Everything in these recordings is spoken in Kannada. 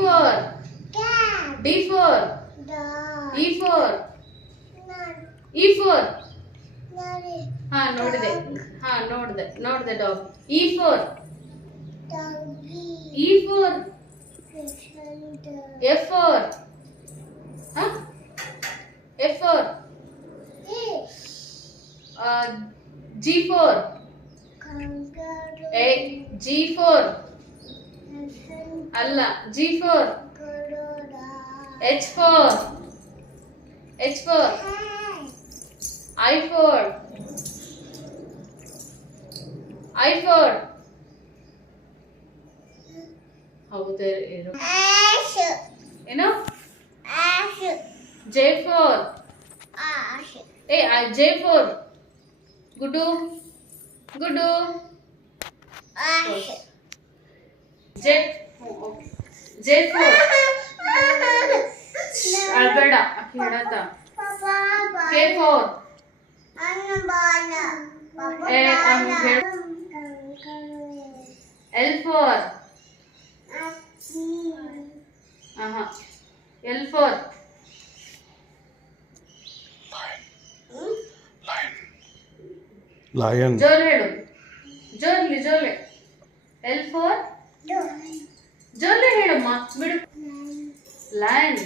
for D for E for ಹಾ ನೋಡಿದೆ ನೋಡಿದೆ dog E for F for ಹಾ F for G for G for ಅಲ್ಲ G for H for I for ಹೌದೇ ಏನು J for J for good J for ಅಳ್ಬೇಡ ಹೇಳತ್ತ K for L for L for lion. ಜೋರ್ ಹೇಳು ಜೋರ್ಲಿ L for ಜೋರ್ಲಿ ಹೇಳಮ್ಮ ಬಿಡು ಲಯನ್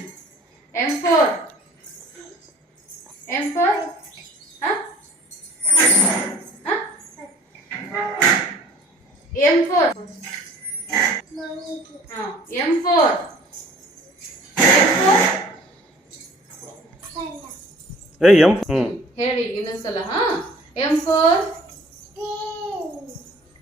M for ಹ M for M for M ಹೇಳಿ ಇನ್ನೊಂದ್ಸಲ M for